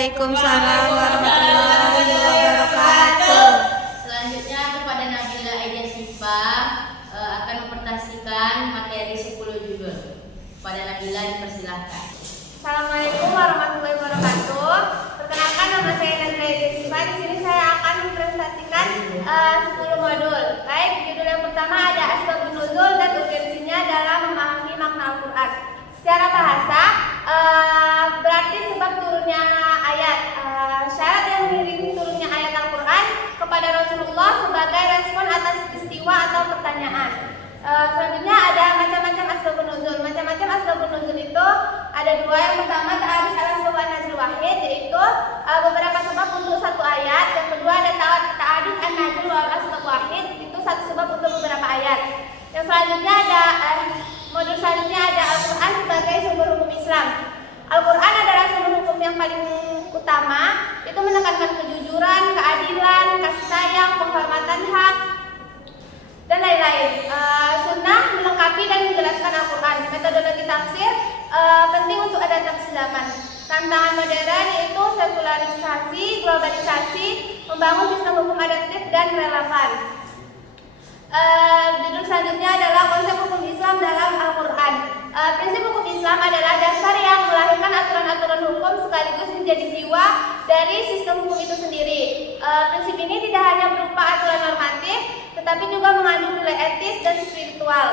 Waalaikumsalam warahmatullahi wabarakatuh. Selanjutnya kepada Nabila Aidia Syifa akan mempresentasikan materi 10 judul. Kepada Nabila dipersilakan. Assalamualaikum warahmatullahi wabarakatuh. Perkenalkan, nama saya Nabila Aidia Syifa. Di sini saya akan mempresentasikan 10 modul. Baik, judul yang pertama ada Asbabun Nuzul dan urgensinya dalam memahami makna Al-Quran. Secara bahasa, berarti sebab turunnya ayat. Syarat yang mengiringi turunnya ayat Al-Quran kepada Rasulullah sebagai respon atas peristiwa atau pertanyaan. Selanjutnya ada macam-macam asbabun nuzul. Macam-macam asbabun nuzul itu ada dua. Yang pertama ta'arif al-asbab an-nazil wahid, yaitu beberapa sebab untuk satu ayat. Yang kedua ada ta'arif an-nazil wal asbab wahid, itu satu sebab untuk beberapa ayat. Yang selanjutnya ada modul selanjutnya ada Al-Quran sebagai sumber hukum Islam. Al-Quran adalah sumber hukum yang paling utama, itu menekankan kejujuran, keadilan, kasih sayang, penghormatan hak, dan lain-lain. Sunnah melengkapi dan menjelaskan Al-Quran. Metodologi tafsir penting untuk ada tafsir zaman. Tantangan modern yaitu sekularisasi, globalisasi, membangun sistem hukum adaptif dan relevan. Judul selanjutnya adalah konsep hukum Islam dalam Al-Quran. Prinsip hukum Islam adalah dasar yang melahirkan aturan-aturan hukum sekaligus menjadi jiwa dari sistem hukum itu sendiri. Prinsip ini tidak hanya berupa aturan normatif, tetapi juga mengandung nilai etis dan spiritual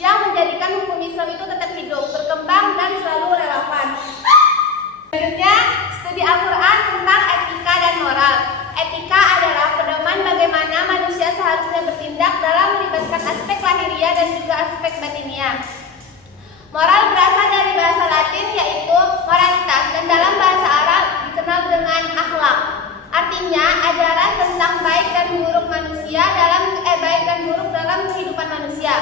yang menjadikan hukum Islam itu tetap hidup, berkembang, dan selalu relevan. Selanjutnya, studi Al-Quran tentang etika dan moral. Etika adalah pedoman bagaimana manusia seharusnya bertindak dalam melibatkan aspek lahiriah dan juga aspek batiniah. Moral berasal dari bahasa Latin yaitu moralitas, dan dalam bahasa Arab dikenal dengan akhlak. Artinya ajaran tentang baik dan buruk manusia baik dan buruk dalam kehidupan manusia.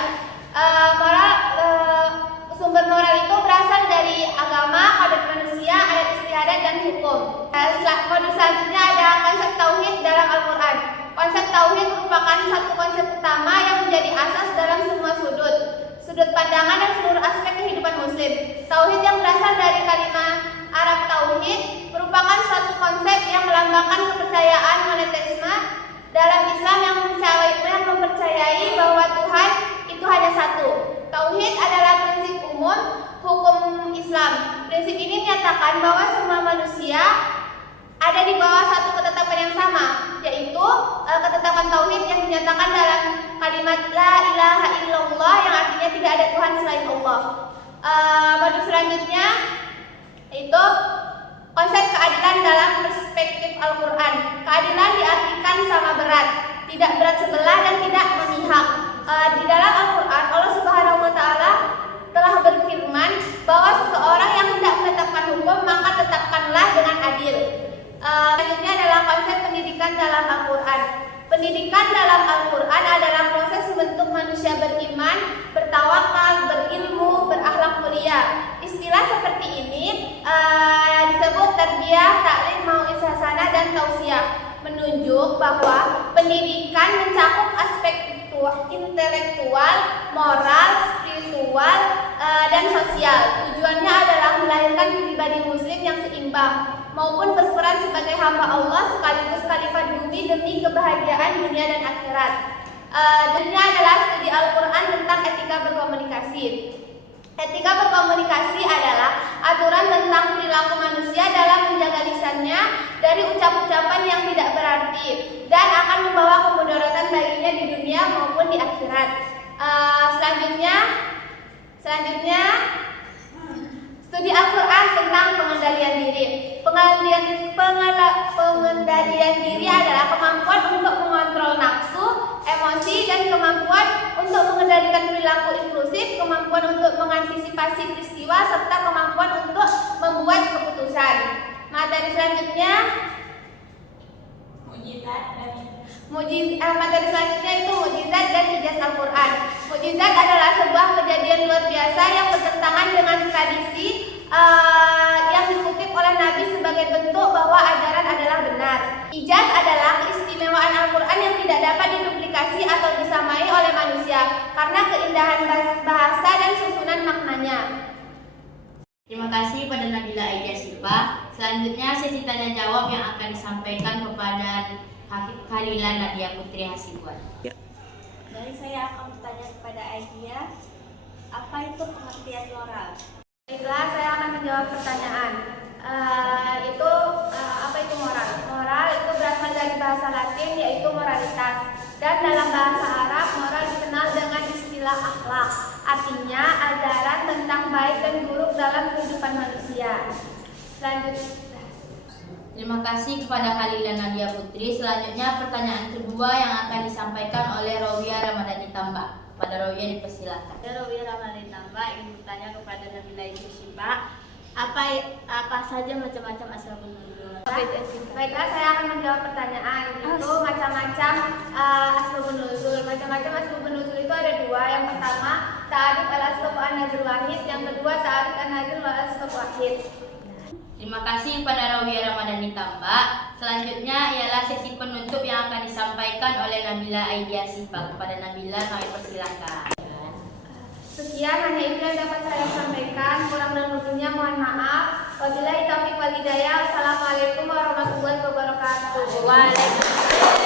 Sumber moral itu berasal dari agama, kode manusia, adat istiadat, dan hukum. Modul selanjutnya ada konsep tauhid dalam Al-Quran. Konsep tauhid merupakan satu konsep utama yang menjadi asas dalam semua sudut pandangan dan seluruh aspek kehidupan muslim. Tauhid yang berasal dari kalimat Arab tauhid merupakan suatu konsep yang melambangkan kepercayaan monoteisme dalam Islam yang mempercayai bahwa Tuhan itu hanya satu. Tauhid adalah prinsip umum hukum Islam. Prinsip ini menyatakan bahwa semua manusia ada di bawah satu ketetapan yang sama, yaitu ketetapan tauhid yang dinyatakan dalam kalimat la ilaha illallah, yang artinya tidak ada Tuhan selain Allah. Modul selanjutnya itu konsep keadilan dalam perspektif Al-Quran. Keadilan diartikan sama berat, tidak berat sebelah dan tidak memihak. Di dalam Al-Quran, Allah Subhanahu wa Ta'ala telah berfirman bahwa seseorang yang hendak menetapkan hukum, maka tetapkanlah dengan adil. Selanjutnya adalah konsep pendidikan dalam Al-Quran. Pendidikan dalam Al-Quran adalah proses membentuk manusia beriman, bertawakal, berilmu, berakhlak mulia. Istilah seperti ini disebut tarbiyah, taklim, mau'izah hasanah, dan tausiah, menunjuk bahwa pendidikan mencakup aspek intelektual, moral, spiritual, dan sosial. Tujuannya adalah melahirkan pribadi muslim yang seimbang maupun berperan sebagai hamba Allah sekaligus khalifah di bumi demi kebahagiaan dunia dan akhirat. Judulnya adalah studi Al-Quran tentang etika berkomunikasi. Etika berkomunikasi adalah aturan tentang perilaku manusia dalam menjaga lisannya dari ucap-ucapan yang tidak berarti dan akan membawa kemudaratan baginya di dunia maupun di akhirat. Selanjutnya studi Al-Quran tentang pengendalian diri. Pengendalian diri adalah kemampuan untuk mengontrol nafsu, emosi, dan kemampuan untuk mengendalikan perilaku impulsif, kemampuan untuk mengantisipasi peristiwa, serta kemampuan untuk membuat keputusan. Materi selanjutnya materi selanjutnya itu mukjizat dan ijaz Al-Quran. Mukjizat adalah sebuah kejadian luar biasa yang bertentangan dengan tradisi yang dikutip oleh Nabi sebagai bentuk bahwa ajaran adalah benar. Ijaz adalah keistimewaan Al-Quran yang tidak dapat diduplikasi atau disamai oleh manusia karena keindahan bahasa dan susunan maknanya. Terima kasih pada Nabila Aida Sipa. Selanjutnya sesi tanya jawab yang akan disampaikan kepada Khalila Nadia Putri Hasibuan. Dari saya akan bertanya kepada Aidia, apa itu pengertian moral? Baiklah, saya akan menjawab pertanyaan. Apa itu moral? Moral itu berasal dari bahasa Latin, yaitu moralitas. Dan dalam bahasa Arab, moral dikenal dengan istilah akhlak. Artinya ajaran tentang baik dan buruk dalam kehidupan manusia. Selanjutnya. Terima kasih kepada Khalila Nadia Putri. Selanjutnya pertanyaan kedua yang akan disampaikan oleh Rawiyah Ramadhani Tambak. Pada Rawiyah dipersilakan. Rawiyah Ramadhani Tambak ingin bertanya kepada Nabila Aida Sipa, apa saja macam-macam asbabun nuzul? Baiklah, saya akan menjawab pertanyaan. Itu macam-macam asbabun nuzul. Macam-macam asbabun nuzul itu ada dua. Yang pertama, ta'arud al-asbab an-nazil wahid. Yang kedua, ta'arud an-nazil wal asbab wahid. Terima kasih kepada Rawiyah Ramadhani Tambak. Selanjutnya ialah sesi penutup yang akan disampaikan oleh Nabila Aida Sipa. Kepada Nabila kami persilakan. Sekian hanya itu yang dapat saya sampaikan. Kurang dan lebihnya mohon maaf. Wabillahi taufiq wal hidayah. Assalamualaikum warahmatullahi wabarakatuh. Waalaikumsalam.